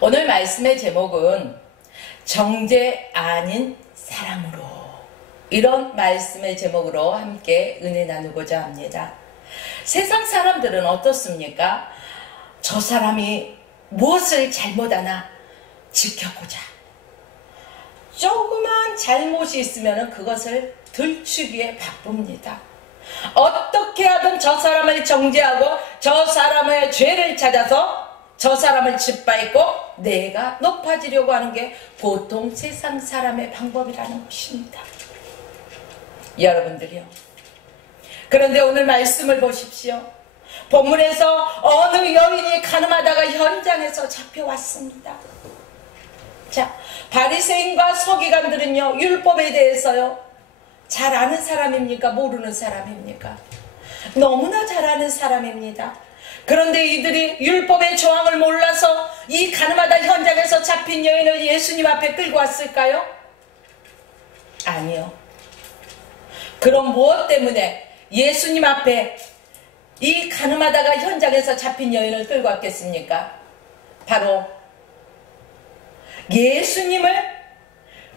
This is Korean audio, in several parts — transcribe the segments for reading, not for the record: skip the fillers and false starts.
오늘 말씀의 제목은 정죄 아닌 사랑으로, 이런 말씀의 제목으로 함께 은혜 나누고자 합니다. 세상 사람들은 어떻습니까? 저 사람이 무엇을 잘못하나 지켜보자. 조그만 잘못이 있으면 그것을 들추기에 바쁩니다. 어떻게 하든 저 사람을 정죄하고 저 사람의 죄를 찾아서 저 사람을 짓밟고 내가 높아지려고 하는 게 보통 세상 사람의 방법이라는 것입니다. 여러분들이요. 그런데 오늘 말씀을 보십시오. 본문에서 어느 여인이 가늠하다가 현장에서 잡혀왔습니다. 자, 바리새인과 서기관들은요, 율법에 대해서요, 잘 아는 사람입니까? 모르는 사람입니까? 너무나 잘 아는 사람입니다. 그런데 이들이 율법의 조항을 몰라서 이 가늠하다 현장에서 잡힌 여인을 예수님 앞에 끌고 왔을까요? 아니요. 그럼 무엇 때문에 예수님 앞에 이 가늠하다가 현장에서 잡힌 여인을 끌고 왔겠습니까? 바로 예수님을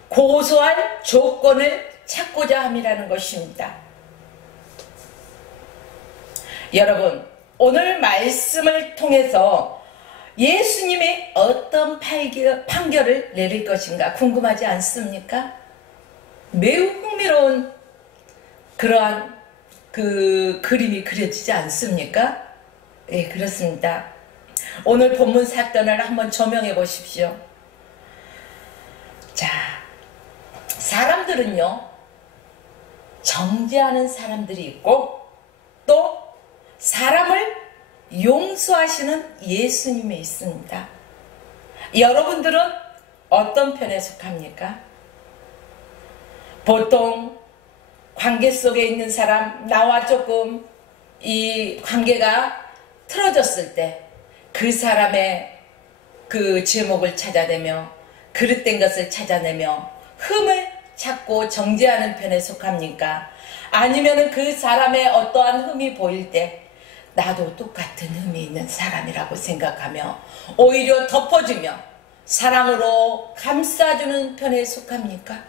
고소할 조건을 찾고자 함이라는 것입니다. 여러분, 오늘 말씀을 통해서 예수님이 어떤 판결을 내릴 것인가 궁금하지 않습니까? 매우 흥미로운 그러한 그림이 그려지지 않습니까? 예, 그렇습니다. 오늘 본문 사건을 한번 조명해 보십시오. 자, 사람들은요, 정죄하는 사람들이 있고 또 사람을 용서하시는 예수님이 있습니다. 여러분들은 어떤 편에 속합니까? 보통 관계 속에 있는 사람, 나와 조금 이 관계가 틀어졌을 때 그 사람의 그 제목을 찾아내며 그릇된 것을 찾아내며 흠을 찾고 정죄하는 편에 속합니까? 아니면 그 사람의 어떠한 흠이 보일 때 나도 똑같은 흠이 있는 사람이라고 생각하며 오히려 덮어주며 사랑으로 감싸주는 편에 속합니까?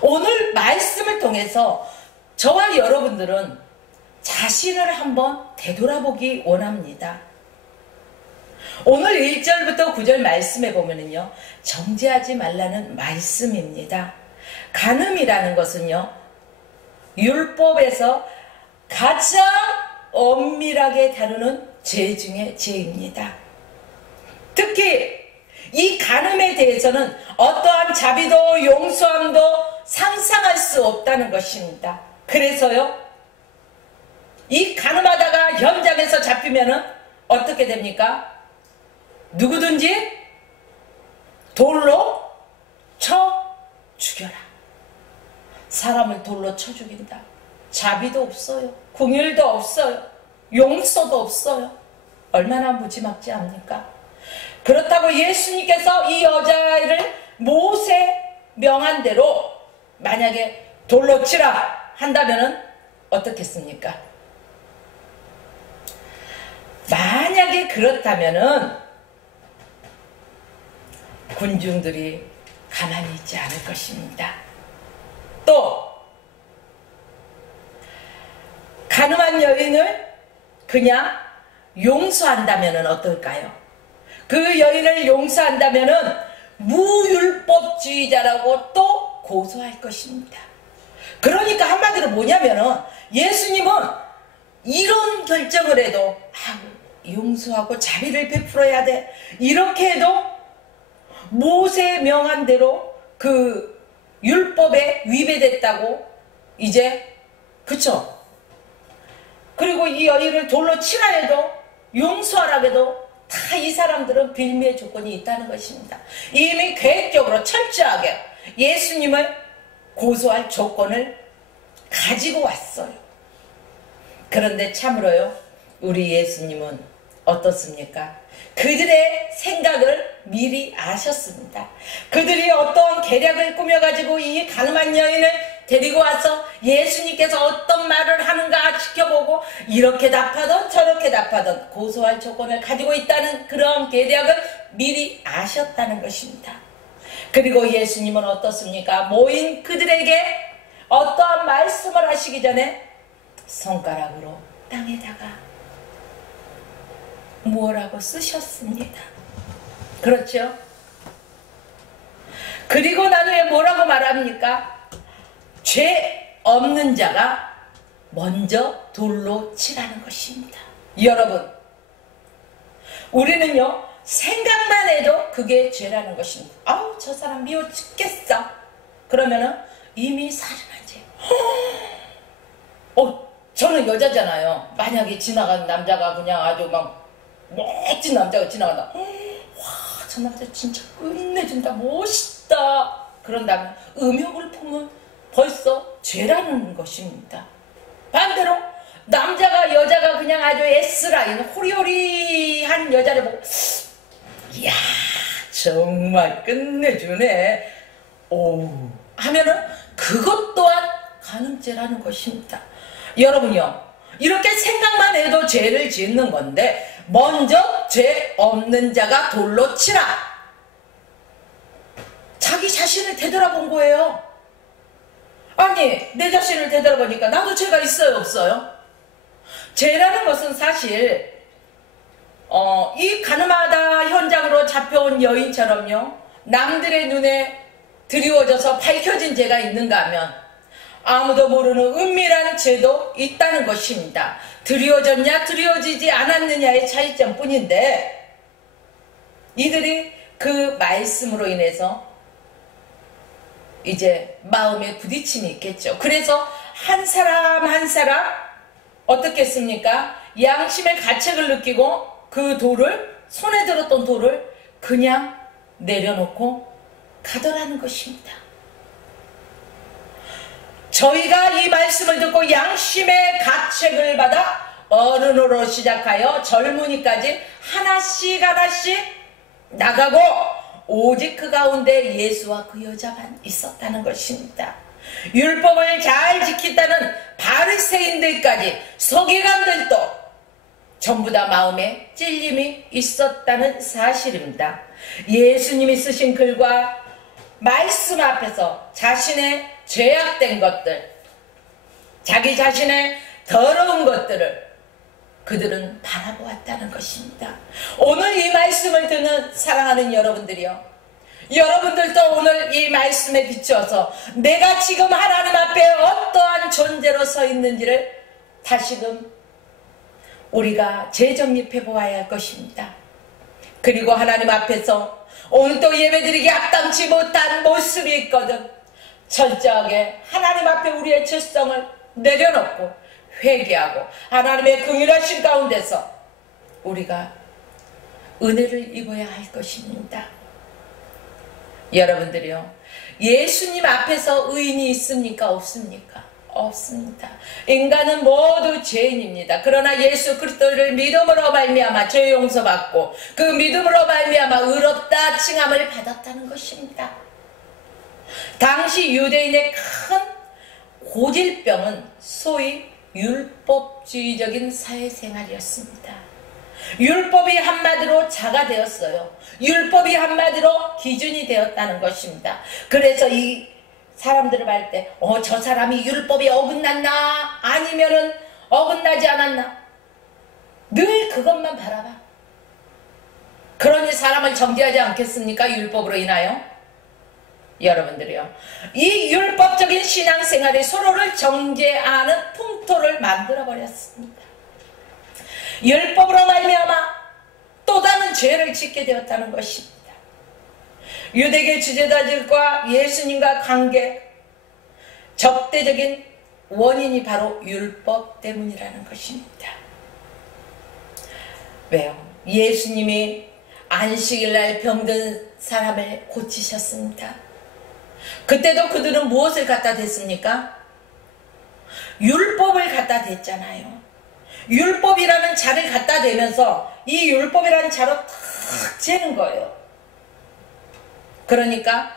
오늘 말씀을 통해서 저와 여러분들은 자신을 한번 되돌아보기 원합니다. 오늘 1절부터 9절 말씀에 보면은요, 정죄하지 말라는 말씀입니다. 간음이라는 것은요, 율법에서 가장 엄밀하게 다루는 죄 중에 죄입니다. 특히 이 간음에 대해서는 어떠한 자비도 용서함도 상상할 수 없다는 것입니다. 그래서요, 이 간음하다가 현장에서 잡히면은 어떻게 됩니까? 누구든지 돌로 쳐 죽여라. 사람을 돌로 쳐 죽인다. 자비도 없어요. 긍휼도 없어요. 용서도 없어요. 얼마나 무지막지 합니까? 그렇다고 예수님께서 이 여자를 모세 명한 대로 만약에 돌로 치라 한다면 어떻겠습니까? 만약에 그렇다면은 군중들이 가만히 있지 않을 것입니다. 또 간음한 여인을 그냥 용서한다면 어떨까요? 그 여인을 용서한다면 무율법주의자라고 또 고소할 것입니다. 그러니까 한마디로 뭐냐면은 예수님은 이런 결정을 해도 용서하고 자비를 베풀어야 돼, 이렇게 해도 모세 명한 대로 그 율법에 위배됐다고 이제, 그쵸? 그리고 이 여인을 돌로 치라 해도 용서하라 해도 다 이 사람들은 빌미의 조건이 있다는 것입니다. 이미 계획적으로 철저하게 예수님을 고소할 조건을 가지고 왔어요. 그런데 참으로요, 우리 예수님은 어떻습니까? 그들의 생각을 미리 아셨습니다. 그들이 어떤 계략을 꾸며가지고 이 간음한 여인을 데리고 와서 예수님께서 어떤 말을 하는가 지켜보고 이렇게 답하던 저렇게 답하던 고소할 조건을 가지고 있다는 그런 계략을 미리 아셨다는 것입니다. 그리고 예수님은 어떻습니까? 모인 그들에게 어떠한 말씀을 하시기 전에 손가락으로 땅에다가 뭐라고 쓰셨습니다. 그렇죠? 그리고 난 후에 뭐라고 말합니까? 죄 없는 자가 먼저 돌로 치라는 것입니다. 여러분, 우리는요 생각만 해도 그게 죄라는 것입니다. 아우, 저 사람 미워 죽겠어. 그러면은 이미 살인한 죄. 저는 여자잖아요. 만약에 지나가는 남자가 그냥 아주 막 멋진 남자가 지나간다. 와, 저 남자 진짜 끝내준다. 멋있다. 그런다면 음욕을 품은 벌써 죄라는 것입니다. 반대로 남자가 여자가 그냥 아주 S라인 호리호리한 여자를 보고 이야 정말 끝내주네 오 하면은 그것 또한 간음죄라는 것입니다. 여러분요, 이렇게 생각만 해도 죄를 짓는 건데 먼저 죄 없는 자가 돌로 치라. 자기 자신을 되돌아본 거예요. 아니, 내 자신을 되돌아보니까 나도 죄가 있어요, 없어요? 죄라는 것은 사실 이 가늠하다 현장으로 잡혀온 여인처럼요, 남들의 눈에 드리워져서 밝혀진 죄가 있는가 하면 아무도 모르는 은밀한 죄도 있다는 것입니다. 드리워졌냐 드리워지지 않았느냐의 차이점 뿐인데, 이들이 그 말씀으로 인해서 이제 마음에 부딪힘이 있겠죠. 그래서 한 사람 한 사람 어떻게 했습니까? 양심의 가책을 느끼고 그 돌을, 손에 들었던 돌을 그냥 내려놓고 가더라는 것입니다. 저희가 이 말씀을 듣고 양심의 가책을 받아 어른으로 시작하여 젊은이까지 하나씩 하나씩 나가고 오직 그 가운데 예수와 그 여자만 있었다는 것입니다. 율법을 잘 지킨다는 바리새인들까지 서기관들도 전부 다 마음에 찔림이 있었다는 사실입니다. 예수님이 쓰신 글과 말씀 앞에서 자신의 죄악된 것들, 자기 자신의 더러운 것들을 그들은 바라보았다는 것입니다. 오늘 이 말씀을 듣는 사랑하는 여러분들이요, 여러분들도 오늘 이 말씀에 비추어서 내가 지금 하나님 앞에 어떠한 존재로 서 있는지를 다시금 우리가 재정립해 보아야 할 것입니다. 그리고 하나님 앞에서 오늘 또 예배드리기 합당치 못한 모습이 있거든 철저하게 하나님 앞에 우리의 죄성을 내려놓고 회개하고 하나님의 긍휼하신 가운데서 우리가 은혜를 입어야 할 것입니다. 여러분들이요, 예수님 앞에서 의인이 있습니까? 없습니까? 없습니다. 인간은 모두 죄인입니다. 그러나 예수 그리스도를 믿음으로 말미암아 죄 용서받고 그 믿음으로 말미암아 의롭다 칭함을 받았다는 것입니다. 당시 유대인의 큰 고질병은 소위 율법주의적인 사회생활이었습니다. 율법이 한마디로 자가 되었어요. 율법이 한마디로 기준이 되었다는 것입니다. 그래서 이 사람들을 볼 때 저 사람이 율법이 어긋났나 아니면은 어긋나지 않았나 늘 그것만 바라봐. 그러니 사람을 정죄하지 않겠습니까? 율법으로 인하여. 여러분들이요, 이 율법적인 신앙생활이 서로를 정죄하는 풍토를 만들어버렸습니다. 율법으로 말미암아 또 다른 죄를 짓게 되었다는 것입니다. 유대계 지도자들과 예수님과 관계 적대적인 원인이 바로 율법 때문이라는 것입니다. 왜요? 예수님이 안식일날 병든 사람을 고치셨습니다. 그때도 그들은 무엇을 갖다 댔습니까? 율법을 갖다 댔잖아요. 율법이라는 자를 갖다 대면서 이 율법이라는 자로 탁 재는 거예요. 그러니까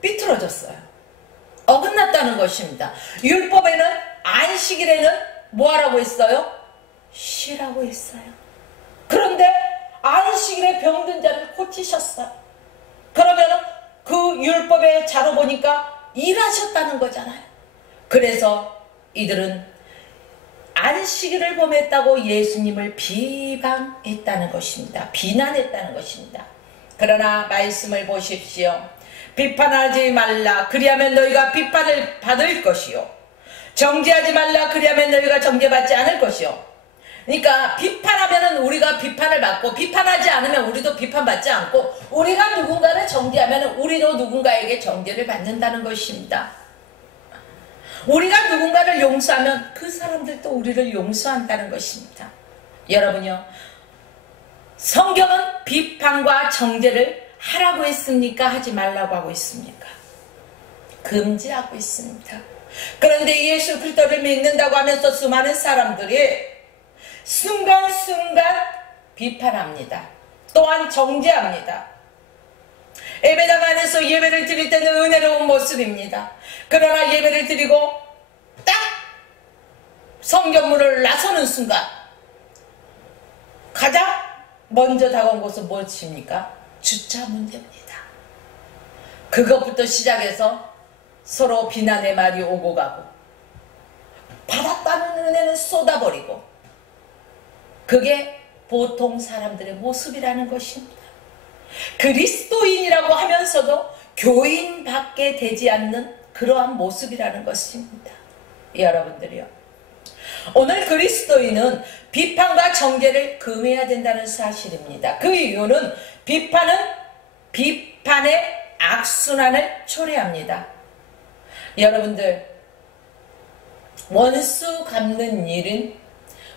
삐뚤어졌어요. 어긋났다는 것입니다. 율법에는 안식일에는 뭐 하라고 했어요? 쉬라고 했어요. 그런데 안식일 정신에 병든 자를 고치셨어요. 그러면 그 율법의 자로 보니까 일하셨다는 거잖아요. 그래서 이들은 안식일을 범했다고 예수님을 비방했다는 것입니다. 비난했다는 것입니다. 그러나 말씀을 보십시오. 비판하지 말라. 그리하면 너희가 비판을 받을 것이요. 정죄하지 말라. 그리하면 너희가 정죄받지 않을 것이요. 그러니까 비판하면은 우리가 비판을 받고, 비판하지 않으면 우리도 비판받지 않고, 우리가 누군가를 정죄하면 우리도 누군가에게 정죄를 받는다는 것입니다. 우리가 누군가를 용서하면 그 사람들도 우리를 용서한다는 것입니다. 여러분요, 성경은 비판과 정죄를 하라고 했습니까? 하지 말라고 하고 있습니까? 금지하고 있습니다. 그런데 예수 그리스도를 믿는다고 하면서 수많은 사람들이 순간순간 비판합니다. 또한 정죄합니다. 예배당 안에서 예배를 드릴 때는 은혜로운 모습입니다. 그러나 예배를 드리고 딱 성경문을 나서는 순간 가장 먼저 다가온 것은 무엇입니까? 주차 문제입니다. 그것부터 시작해서 서로 비난의 말이 오고 가고, 받았다는 은혜는 쏟아버리고, 그게 보통 사람들의 모습이라는 것입니다. 그리스도인이라고 하면서도 교인밖에 되지 않는 그러한 모습이라는 것입니다. 여러분들이요, 오늘 그리스도인은 비판과 정죄를 금해야 된다는 사실입니다. 그 이유는 비판은 비판의 악순환을 초래합니다. 여러분들, 원수 갚는 일은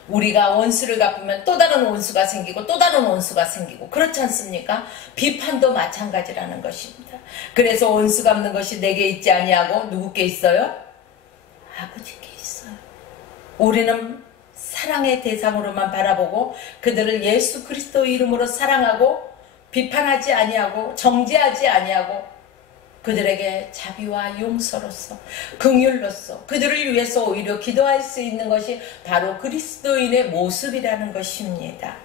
우리가 원수를 갚으면 또 다른 원수가 생기고 또 다른 원수가 생기고 그렇지 않습니까? 비판도 마찬가지라는 것입니다. 그래서 원수 갚는 것이 내게 있지 아니하고 누구께 있어요? 아버지께 있어요. 우리는 사랑의 대상으로만 바라보고 그들을 예수 그리스도 이름으로 사랑하고 비판하지 아니하고 정죄하지 아니하고 그들에게 자비와 용서로서, 긍휼로서 그들을 위해서 오히려 기도할 수 있는 것이 바로 그리스도인의 모습이라는 것입니다.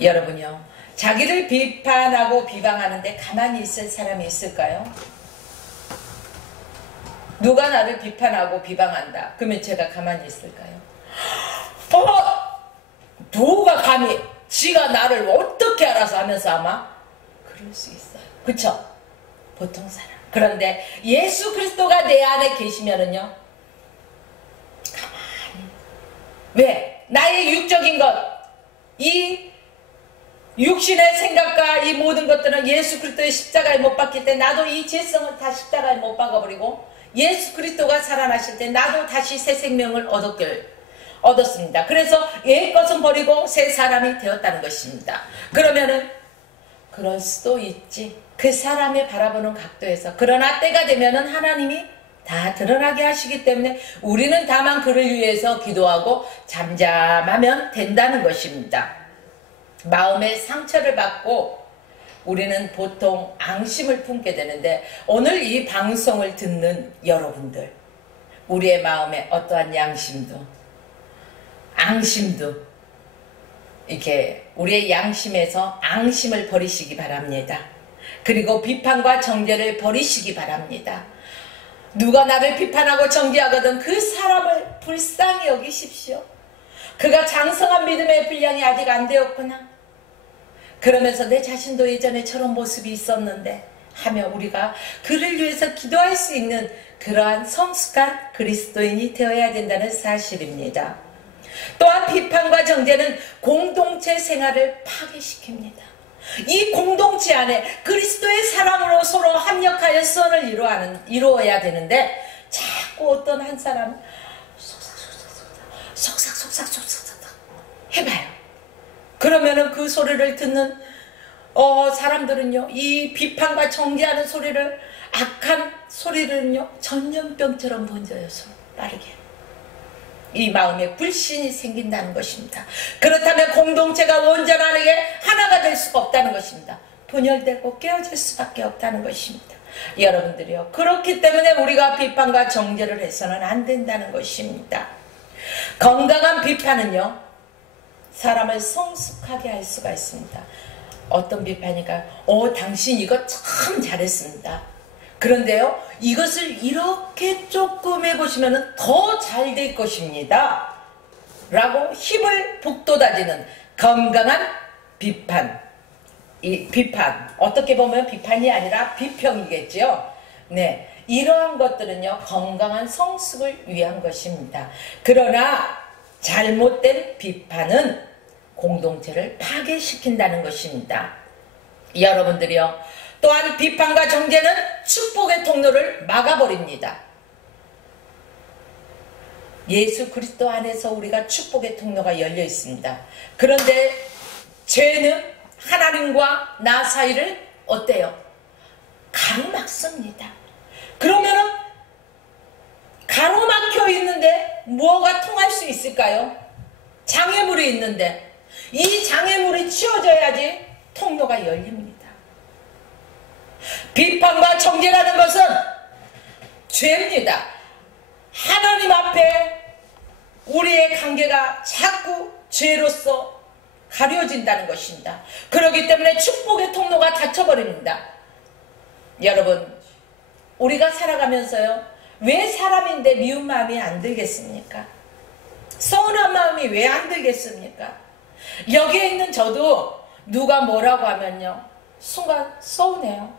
여러분요, 자기를 비판하고 비방하는데 가만히 있을 사람이 있을까요? 누가 나를 비판하고 비방한다 그러면 제가 가만히 있을까요? 누가 감히 지가 나를 어떻게 알아서 하면서 아마 그럴 수 있어요. 그쵸? 보통 사람. 그런데 예수 그리스도가 내 안에 계시면은요, 가만히. 왜? 나의 육적인 것, 이 육신의 생각과 이 모든 것들은 예수 그리스도의 십자가에 못 박힐 때 나도 이 죄성을 다 십자가에 못 박아버리고 예수 그리스도가 살아나실 때 나도 다시 새 생명을 얻었습니다. 그래서 옛 것은 버리고 새 사람이 되었다는 것입니다. 그러면은 그럴 수도 있지. 그 사람의 바라보는 각도에서. 그러나 때가 되면은 하나님이 다 드러나게 하시기 때문에 우리는 다만 그를 위해서 기도하고 잠잠하면 된다는 것입니다. 마음의 상처를 받고 우리는 보통 앙심을 품게 되는데, 오늘 이 방송을 듣는 여러분들, 우리의 마음에 어떠한 양심도 앙심도 이렇게 우리의 양심에서 앙심을 버리시기 바랍니다. 그리고 비판과 정죄를 버리시기 바랍니다. 누가 나를 비판하고 정죄하거든 그 사람을 불쌍히 여기십시오. 그가 장성한 믿음의 분량이 아직 안 되었구나. 그러면서 내 자신도 예전에 저런 모습이 있었는데 하며 우리가 그를 위해서 기도할 수 있는 그러한 성숙한 그리스도인이 되어야 된다는 사실입니다. 또한 비판과 정죄는 공동체 생활을 파괴시킵니다. 이 공동체 안에 그리스도의 사랑으로 서로 합력하여 선을 이루어야 되는데 자꾸 어떤 한 사람 속삭 해봐요. 그러면은 그 소리를 듣는 사람들은요, 이 비판과 정죄하는 소리를, 악한 소리를요 전염병처럼 번져요. 서로 빠르게. 이 마음에 불신이 생긴다는 것입니다. 그렇다면 공동체가 온전하게 하나가 될 수가 없다는 것입니다. 분열되고 깨어질 수밖에 없다는 것입니다. 여러분들이요, 그렇기 때문에 우리가 비판과 정죄를 해서는 안 된다는 것입니다. 건강한 비판은요, 사람을 성숙하게 할 수가 있습니다. 어떤 비판이니까 당신 이거 참 잘했습니다. 그런데요, 이것을 이렇게 조금 해보시면 더 잘 될 것입니다 라고 힘을 북돋아주는 건강한 비판. 이 비판, 어떻게 보면 비판이 아니라 비평이겠죠. 네, 이러한 것들은요, 건강한 성숙을 위한 것입니다. 그러나 잘못된 비판은 공동체를 파괴시킨다는 것입니다. 여러분들이요, 또한 비판과 정죄는 축복의 통로를 막아버립니다. 예수 그리스도 안에서 우리가 축복의 통로가 열려 있습니다. 그런데 죄는 하나님과 나 사이를 어때요? 가로막습니다. 그러면은 가로막혀 있는데 뭐가 통할 수 있을까요? 장애물이 있는데 이 장애물이 치워져야지 통로가 열립니다. 비판과 정죄라는 것은 죄입니다. 하나님 앞에 우리의 관계가 자꾸 죄로서 가려진다는 것입니다. 그렇기 때문에 축복의 통로가 닫혀버립니다. 여러분, 우리가 살아가면서요, 왜 사람인데 미운 마음이 안 들겠습니까? 서운한 마음이 왜 안 들겠습니까? 여기에 있는 저도 누가 뭐라고 하면요, 순간 서운해요.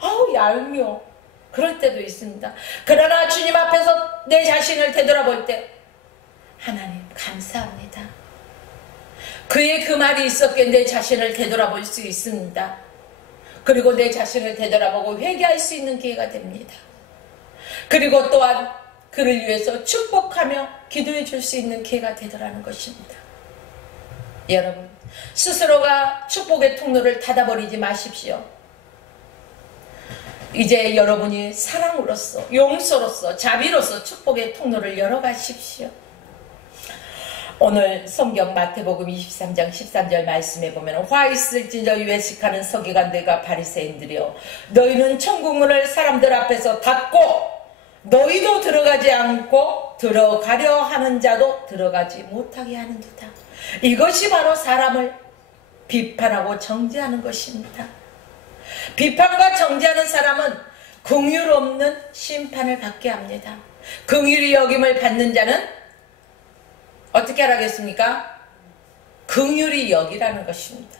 아우, 얄미워. 그럴 때도 있습니다. 그러나 주님 앞에서 내 자신을 되돌아볼 때 하나님 감사합니다. 그의 그 말이 있었기에 내 자신을 되돌아볼 수 있습니다. 그리고 내 자신을 되돌아보고 회개할 수 있는 기회가 됩니다. 그리고 또한 그를 위해서 축복하며 기도해 줄 수 있는 기회가 되더라는 것입니다. 여러분, 스스로가 축복의 통로를 닫아버리지 마십시오. 이제 여러분이 사랑으로서, 용서로서, 자비로서 축복의 통로를 열어가십시오. 오늘 성경 마태복음 23장 13절 말씀에 보면 화 있을진저 외식하는 서기관들과 바리새인들이여, 너희는 천국문을 사람들 앞에서 닫고 너희도 들어가지 않고 들어가려 하는 자도 들어가지 못하게 하는도다. 이것이 바로 사람을 비판하고 정죄하는 것입니다. 비판과 정죄하는 사람은 긍휼 없는 심판을 받게 합니다. 긍휼히 여김을 받는 자는 어떻게 하라겠습니까? 긍휼히 여기라는 것입니다.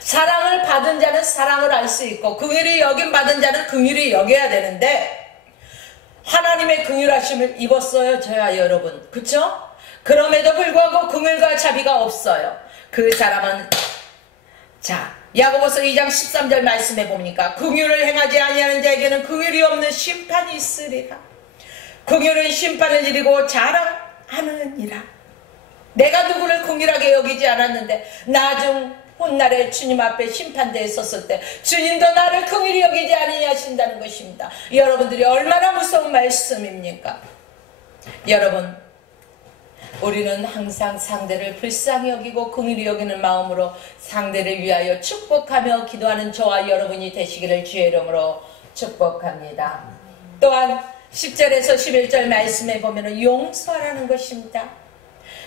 사랑을 받은 자는 사랑을 알 수 있고 긍휼히 여김 받은 자는 긍휼히 여겨야 되는데, 하나님의 긍휼하심을 입었어요, 저야 여러분. 그쵸? 그럼에도 불구하고 긍휼과 자비가 없어요. 그 사람은, 자, 야고보서 2장 13절 말씀해 보니까 긍휼을 행하지 아니하는 자에게는 긍휼이 없는 심판이 있으리라. 긍휼은 심판을 이루고 자랑하느니라. 내가 누구를 긍휼하게 여기지 않았는데 나중 훗날에 주님 앞에 심판대에 섰을 때 주님도 나를 긍휼히 여기지 아니하신다는 것입니다. 여러분들이 얼마나 무서운 말씀입니까? 여러분, 우리는 항상 상대를 불쌍히 여기고 긍휼히 여기는 마음으로 상대를 위하여 축복하며 기도하는 저와 여러분이 되시기를 주의 이름으로 축복합니다. 또한 10절에서 11절 말씀에 보면 용서하라는 것입니다.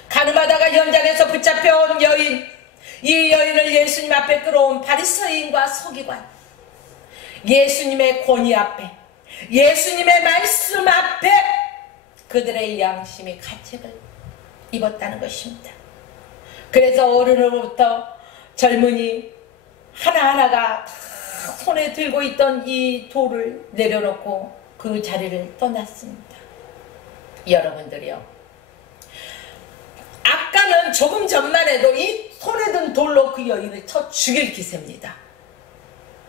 가늠하다가 현장에서 붙잡혀온 여인, 이 여인을 예수님 앞에 끌어온 바리새인과 서기관, 예수님의 권위 앞에, 예수님의 말씀 앞에 그들의 양심이 가책을 입었다는 것입니다. 그래서 어른으로부터 젊은이 하나하나가 다 손에 들고 있던 이 돌을 내려놓고 그 자리를 떠났습니다. 여러분들이요, 아까는 조금 전만 해도 이 손에 든 돌로 그 여인을 쳐 죽일 기세입니다.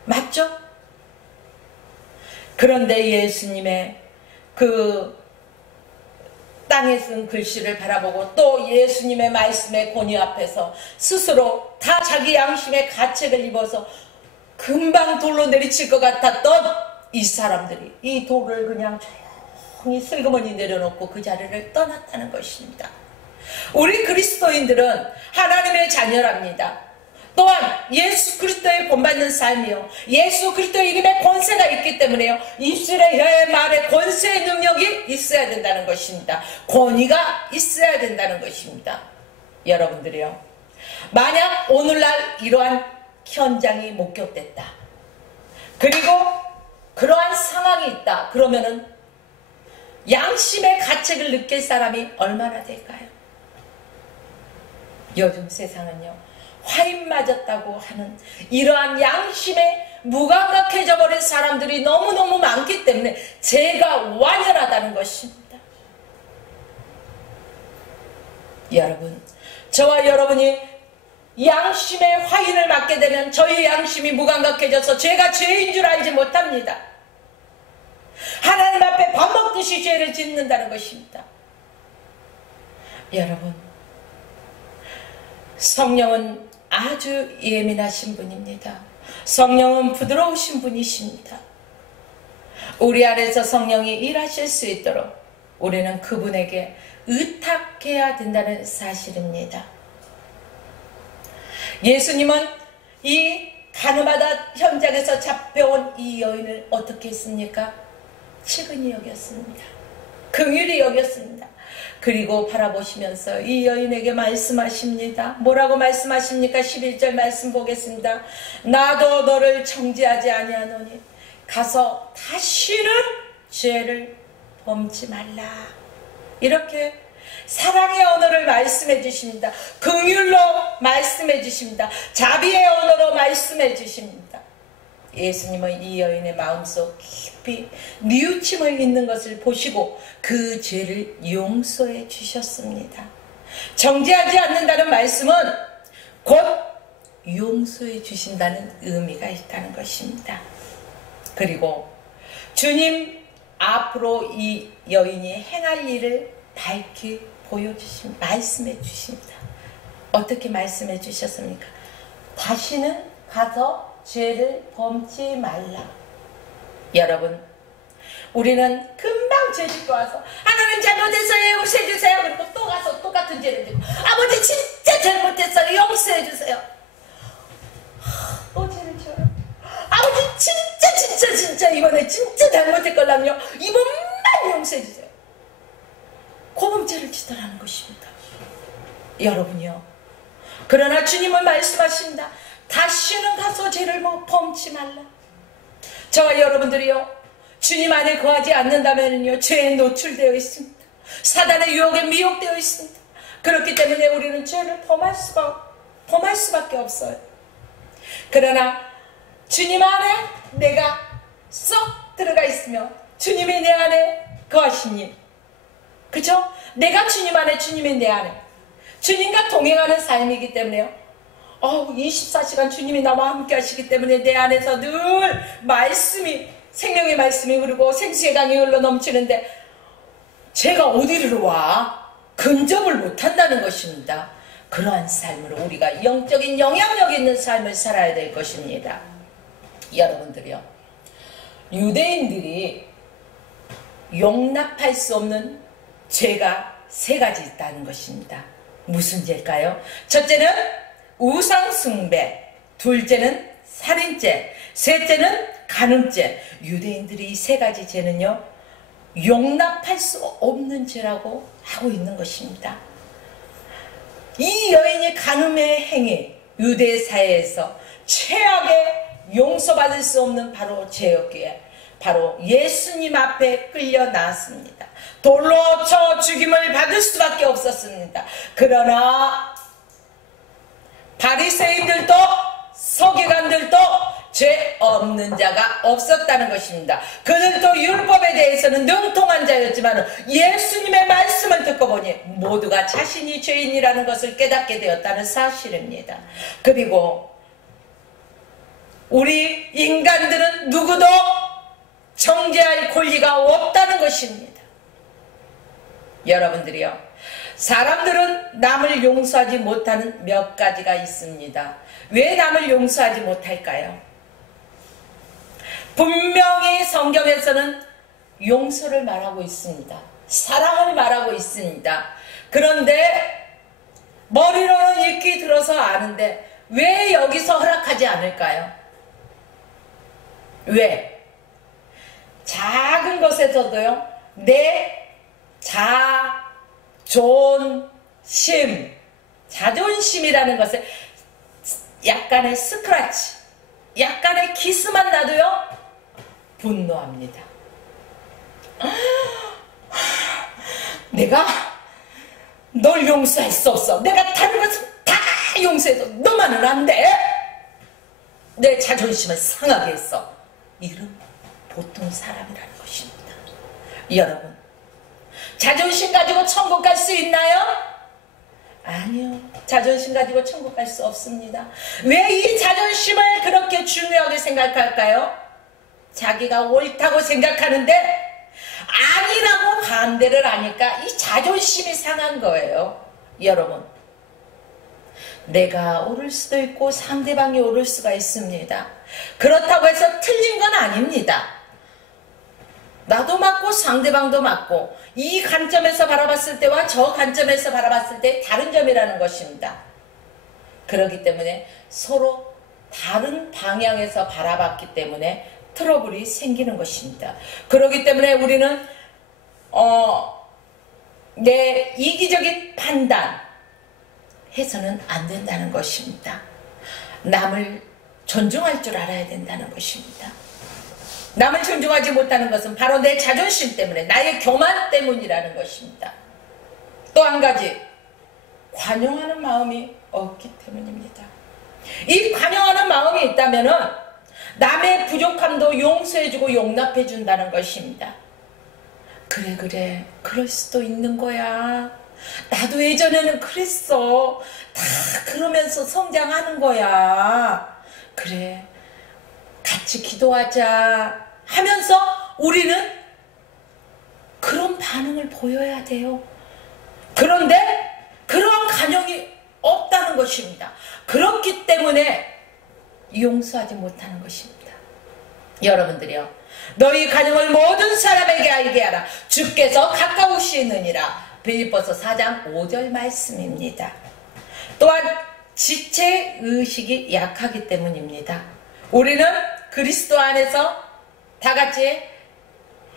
맞죠? 그런데 예수님의 그 땅에 쓴 글씨를 바라보고 또 예수님의 말씀의 권위 앞에서 스스로 다 자기 양심의 가책을 입어서 금방 돌로 내리칠 것 같았던 이 사람들이 이 돌을 그냥 조용히 슬그머니 내려놓고 그 자리를 떠났다는 것입니다. 우리 그리스도인들은 하나님의 자녀랍니다. 또한 예수 그리스도의 본받는 삶이요, 예수 그리스도의 이름에 권세가 있기 때문에요, 입술에 혀의 말에 권세의 능력이 있어야 된다는 것입니다. 권위가 있어야 된다는 것입니다. 여러분들이요, 만약 오늘날 이러한 현장이 목격됐다, 그리고 그러한 상황이 있다, 그러면은 양심의 가책을 느낄 사람이 얼마나 될까요? 요즘 세상은요, 화인 맞았다고 하는 이러한 양심에 무감각해져 버린 사람들이 너무너무 많기 때문에 죄가 완연하다는 것입니다. 여러분, 저와 여러분이 양심의 화인을 맞게 되면 저희 양심이 무감각해져서 죄가 죄인 줄 알지 못합니다. 하나님 앞에 밥 먹듯이 죄를 짓는다는 것입니다. 여러분, 성령은 아주 예민하신 분입니다. 성령은 부드러우신 분이십니다. 우리 안에서 성령이 일하실 수 있도록 우리는 그분에게 의탁해야 된다는 사실입니다. 예수님은 이 가늠하다 현장에서 잡혀온 이 여인을 어떻게 했습니까? 측은히 여겼습니다. 긍휼히 여겼습니다. 그리고 바라보시면서 이 여인에게 말씀하십니다. 뭐라고 말씀하십니까? 11절 말씀 보겠습니다. 나도 너를 정죄하지 아니하노니 가서 다시는 죄를 범치 말라. 이렇게 사랑의 언어를 말씀해 주십니다. 긍휼로 말씀해 주십니다. 자비의 언어로 말씀해 주십니다. 예수님은 이 여인의 마음속 깊이 뉘우침을 있는 것을 보시고 그 죄를 용서해 주셨습니다. 정죄하지 않는다는 말씀은 곧 용서해 주신다는 의미가 있다는 것입니다. 그리고 주님 앞으로 이 여인이 행할 일을 밝히 보여주십니다. 말씀해 주십니다. 어떻게 말씀해 주셨습니까? 다시는 가서 죄를 범치 말라. 여러분, 우리는 금방 죄 짓고 와서 하나님 잘못했어요, 용서해 주세요. 그리고 또 가서 똑같은 죄를 짓고 아버지 진짜 잘못했어요, 용서해 주세요. 또 죄를 지어요. 아버지 진짜 이번에 진짜 잘못했걸랑요, 이번만 용서해 주세요. 고범죄를 짓더라는 것입니다. 여러분이요, 그러나 주님은 말씀하십니다. 다시는 가서 죄를 범치 말라. 저와 여러분들이요, 주님 안에 거하지 않는다면요, 죄에 노출되어 있습니다. 사단의 유혹에 미혹되어 있습니다. 그렇기 때문에 우리는 죄를 범할 수밖에 없어요. 그러나 주님 안에 내가 쏙 들어가 있으며 주님이 내 안에 거하시니, 그죠? 내가 주님 안에, 주님이 내 안에, 주님과 동행하는 삶이기 때문에요, 24시간 주님이 나와 함께 하시기 때문에 내 안에서 늘 말씀이, 생명의 말씀이 흐르고 생수의 강이 흘러 넘치는데 제가 어디를 와? 근접을 못한다는 것입니다. 그러한 삶으로 우리가 영적인 영향력 있는 삶을 살아야 될 것입니다. 여러분들이요, 유대인들이 용납할 수 없는 죄가 3가지 있다는 것입니다. 무슨 죄일까요? 첫째는 우상숭배, 둘째는 살인죄, 셋째는 간음죄. 유대인들이 이 3가지 죄는요, 용납할 수 없는 죄라고 하고 있는 것입니다. 이 여인이 간음의 행위, 유대 사회에서 최악의 용서받을 수 없는 바로 죄였기에 바로 예수님 앞에 끌려 나왔습니다. 돌로 쳐 죽임을 받을 수밖에 없었습니다. 그러나 바리새인들도 서기관들도 죄 없는 자가 없었다는 것입니다. 그들도 율법에 대해서는 능통한 자였지만 예수님의 말씀을 듣고 보니 모두가 자신이 죄인이라는 것을 깨닫게 되었다는 사실입니다. 그리고 우리 인간들은 누구도 정죄할 권리가 없다는 것입니다. 여러분들이요, 사람들은 남을 용서하지 못하는 몇 가지가 있습니다. 왜 남을 용서하지 못할까요? 분명히 성경에서는 용서를 말하고 있습니다. 사랑을 말하고 있습니다. 그런데 머리로는 익히 들어서 아는데 왜 여기서 허락하지 않을까요? 왜? 작은 것에서도요, 내 자존심, 자존심이라는 것을 약간의 스크래치, 약간의 기스만 나도요 분노합니다. 내가 널 용서할 수 없어. 내가 다른 것은 다 용서해도 너만은 안 돼. 내 자존심을 상하게 했어. 이런 보통 사람이라는 것입니다. 여러분, 자존심 가지고 천국 갈 수 있나요? 아니요. 자존심 가지고 천국 갈 수 없습니다. 왜 이 자존심을 그렇게 중요하게 생각할까요? 자기가 옳다고 생각하는데 아니라고 반대를 하니까 이 자존심이 상한 거예요. 여러분, 내가 옳을 수도 있고 상대방이 옳을 수가 있습니다. 그렇다고 해서 틀린 건 아닙니다. 나도 맞고 상대방도 맞고 이 관점에서 바라봤을 때와 저 관점에서 바라봤을 때 다른 점이라는 것입니다. 그렇기 때문에 서로 다른 방향에서 바라봤기 때문에 트러블이 생기는 것입니다. 그렇기 때문에 우리는 내 이기적인 판단 해서는 안 된다는 것입니다. 남을 존중할 줄 알아야 된다는 것입니다. 남을 존중하지 못하는 것은 바로 내 자존심 때문에, 나의 교만 때문이라는 것입니다. 또 한 가지, 관용하는 마음이 없기 때문입니다. 이 관용하는 마음이 있다면은 남의 부족함도 용서해주고 용납해준다는 것입니다. 그래 그럴 수도 있는 거야. 나도 예전에는 그랬어. 다 그러면서 성장하는 거야. 그래, 같이 기도하자 하면서 우리는 그런 반응을 보여야 돼요. 그런데 그런 관용이 없다는 것입니다. 그렇기 때문에 용서하지 못하는 것입니다. 여러분들이요, 너희 관용을 모든 사람에게 알게 하라. 주께서 가까우시느니라. 빌립보서 4장 5절 말씀입니다. 또한 지체의식이 약하기 때문입니다. 우리는 그리스도 안에서 다같이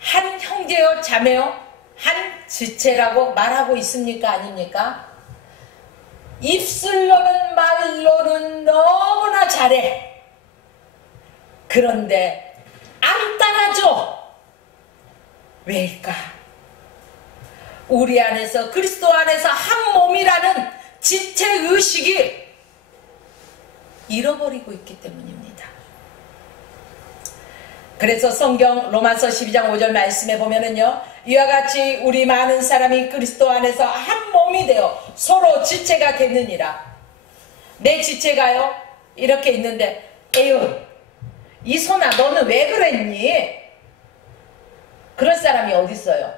한 형제요 자매요 한 지체라고 말하고 있습니까? 아닙니까? 입술로는 말로는 너무나 잘해. 그런데 안 따라줘. 왜일까? 우리 안에서, 그리스도 안에서 한 몸이라는 지체의식이 잃어버리고 있기 때문입니다. 그래서 성경 로마서 12장 5절 말씀에 보면은요, 이와 같이 우리 많은 사람이 그리스도 안에서 한 몸이 되어 서로 지체가 되느니라. 내 지체가요 이렇게 있는데, 에휴 이소나 너는 왜 그랬니? 그럴 사람이 어디 있어요?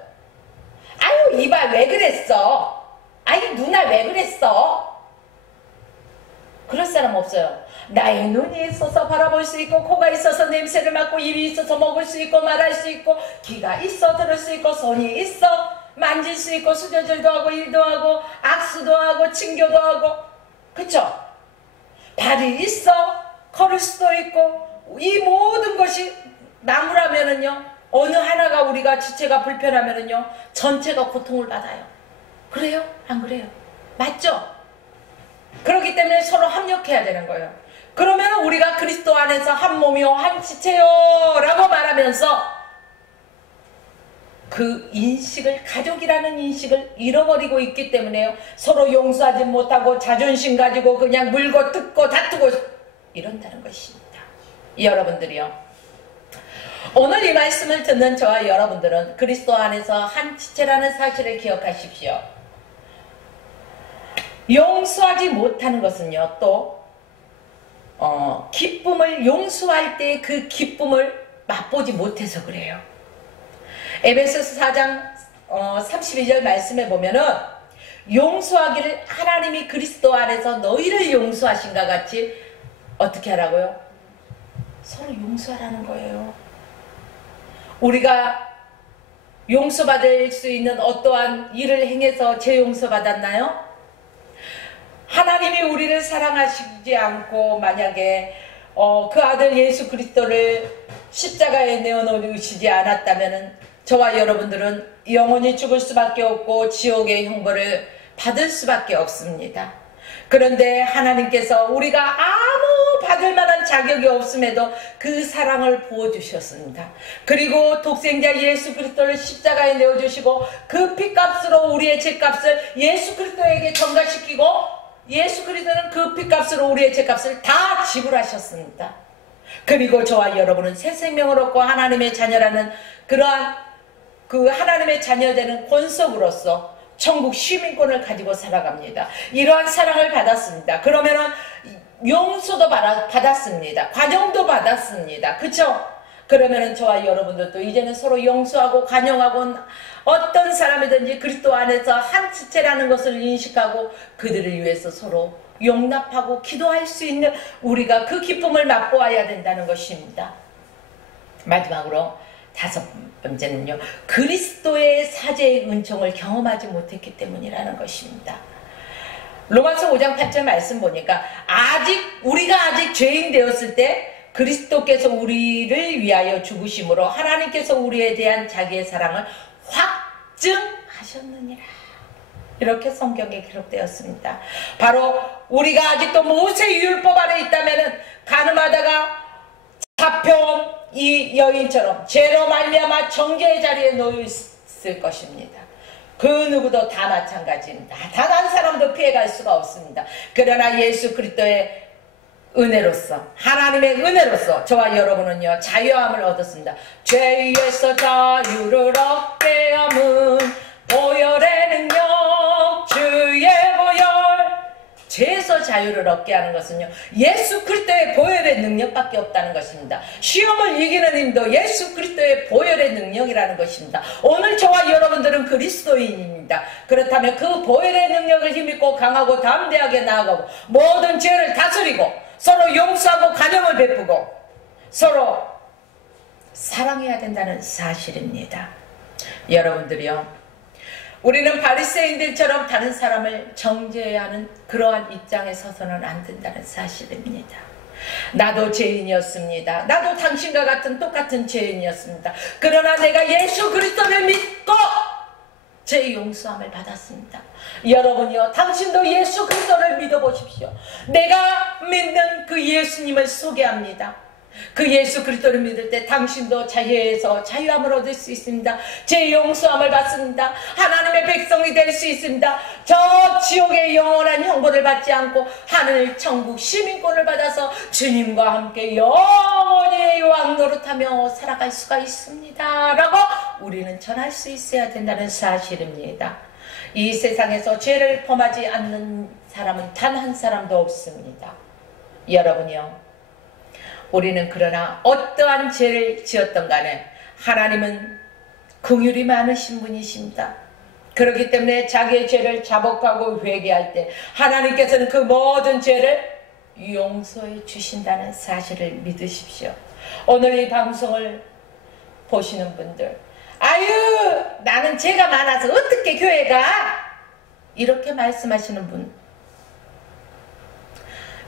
아유 이발 왜 그랬어? 아유 누나 왜 그랬어? 그럴 사람 없어요. 나의 눈이 있어서 바라볼 수 있고, 코가 있어서 냄새를 맡고, 입이 있어서 먹을 수 있고, 말할 수 있고, 귀가 있어 들을 수 있고, 손이 있어 만질 수 있고, 수저질도 하고, 일도 하고, 악수도 하고, 친교도 하고, 그쵸? 발이 있어 걸을 수도 있고, 이 모든 것이 나무라면은요, 어느 하나가 우리가 지체가 불편하면은요 전체가 고통을 받아요. 그래요? 안 그래요? 맞죠? 그렇기 때문에 서로 합력해야 되는 거예요. 그러면 우리가 그리스도 안에서 한 몸이요 한 지체요 라고 말하면서 그 인식을, 가족이라는 인식을 잃어버리고 있기 때문에요, 서로 용서하지 못하고 자존심 가지고 그냥 물고 뜯고 다투고 이런다는 것입니다. 여러분들이요, 오늘 이 말씀을 듣는 저와 여러분들은 그리스도 안에서 한 지체라는 사실을 기억하십시오. 용서하지 못하는 것은요, 또 기쁨을, 용서할 때 그 기쁨을 맛보지 못해서 그래요. 에베소서 4장 32절 말씀에 보면은 용서하기를 하나님이 그리스도 안에서 너희를 용서하신가 같이 어떻게 하라고요? 서로 용서하라는 거예요. 우리가 용서받을 수 있는 어떠한 일을 행해서 재 용서받았나요? 하나님이 우리를 사랑하시지 않고 만약에 그 아들 예수 그리스도를 십자가에 내어놓으시지 않았다면 저와 여러분들은 영원히 죽을 수밖에 없고 지옥의 형벌을 받을 수밖에 없습니다. 그런데 하나님께서 우리가 아무 받을 만한 자격이 없음에도 그 사랑을 부어주셨습니다. 그리고 독생자 예수 그리스도를 십자가에 내어주시고 그 핏값으로 우리의 죄값을 예수 그리스도에게 전가시키고 예수 그리스도는 그 핏값으로 우리의 죄값을 다 지불하셨습니다. 그리고 저와 여러분은 새 생명을 얻고 하나님의 자녀라는 그러한 그 하나님의 자녀되는 권속으로서 천국 시민권을 가지고 살아갑니다. 이러한 사랑을 받았습니다. 그러면은 용서도 받았습니다. 관용도 받았습니다. 그쵸? 그러면은 저와 여러분들도 이제는 서로 용서하고 관용하고 어떤 사람이든지 그리스도 안에서 한 지체라는 것을 인식하고 그들을 위해서 서로 용납하고 기도할 수 있는 우리가 그 기쁨을 맛보아야 된다는 것입니다. 마지막으로 5번째는요. 그리스도의 사죄의 은총을 경험하지 못했기 때문이라는 것입니다. 로마서 5장 8절 말씀 보니까 우리가 아직 죄인 되었을 때 그리스도께서 우리를 위하여 죽으심으로 하나님께서 우리에 대한 자기의 사랑을 확증하셨느니라. 이렇게 성경에 기록되었습니다. 바로 우리가 아직도 모세의 율법 아래 있다면 가늠하다가 잡혀온 이 여인처럼 죄로 말미암아 정죄의 자리에 놓였을 것입니다. 그 누구도 다 마찬가지입니다. 단 한 사람도 피해갈 수가 없습니다. 그러나 예수 그리스도의 은혜로서 하나님의 은혜로서 저와 여러분은요 자유함을 얻었습니다. 죄에서 자유를 얻게 함은 보혈의 능력 주의 보혈. 죄에서 자유를 얻게 하는 것은요 예수 그리스도의 보혈의 능력밖에 없다는 것입니다. 시험을 이기는 힘도 예수 그리스도의 보혈의 능력이라는 것입니다. 오늘 저와 여러분들은 그리스도인입니다. 그렇다면 그 보혈의 능력을 힘입고 강하고 담대하게 나아가고 모든 죄를 다스리고 서로 용서하고 관용을 베푸고 서로 사랑해야 된다는 사실입니다. 여러분들이요 우리는 바리새인들처럼 다른 사람을 정죄해야 하는 그러한 입장에 서서는 안 된다는 사실입니다. 나도 죄인이었습니다. 나도 당신과 같은 똑같은 죄인이었습니다. 그러나 내가 예수 그리스도를 믿고 제 용서함을 받았습니다. 여러분이요 당신도 예수 그리스도를 믿어보십시오. 내가 믿는 그 예수님을 소개합니다. 그 예수 그리스도를 믿을 때 당신도 자유에서 자유함을 얻을 수 있습니다. 제 용서함을 받습니다. 하나님의 백성이 될 수 있습니다. 저 지옥의 영원한 형벌을 받지 않고 하늘 천국 시민권을 받아서 주님과 함께 영원히 왕노릇하며 살아갈 수가 있습니다 라고 우리는 전할 수 있어야 된다는 사실입니다. 이 세상에서 죄를 범하지 않는 사람은 단 한 사람도 없습니다. 여러분이요 우리는 그러나 어떠한 죄를 지었던 간에 하나님은 긍휼이 많으신 분이십니다. 그렇기 때문에 자기의 죄를 자복하고 회개할 때 하나님께서는 그 모든 죄를 용서해 주신다는 사실을 믿으십시오. 오늘 이 방송을 보시는 분들 아유 나는 죄가 많아서 어떻게 교회 가? 이렇게 말씀하시는 분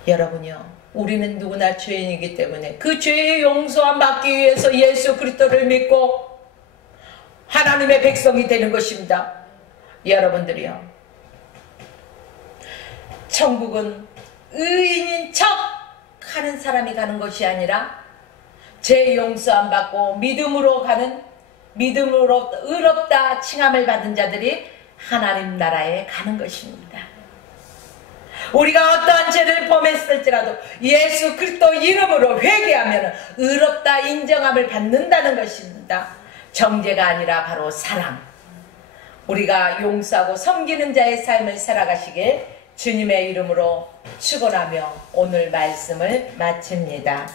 여러분이요 우리는 누구나 죄인이기 때문에 그 죄의 용서함 받기 위해서 예수 그리스도를 믿고 하나님의 백성이 되는 것입니다. 여러분들이요 천국은 의인인 척 하는 사람이 가는 것이 아니라 죄 용서함 받고 믿음으로 의롭다 칭함을 받은 자들이 하나님 나라에 가는 것입니다. 우리가 어떠한 죄를 범했을지라도 예수 그리스도 이름으로 회개하면 의롭다 인정함을 받는다는 것입니다. 정죄가 아니라 바로 사랑. 우리가 용서하고 섬기는 자의 삶을 살아가시길 주님의 이름으로 축원하며 오늘 말씀을 마칩니다.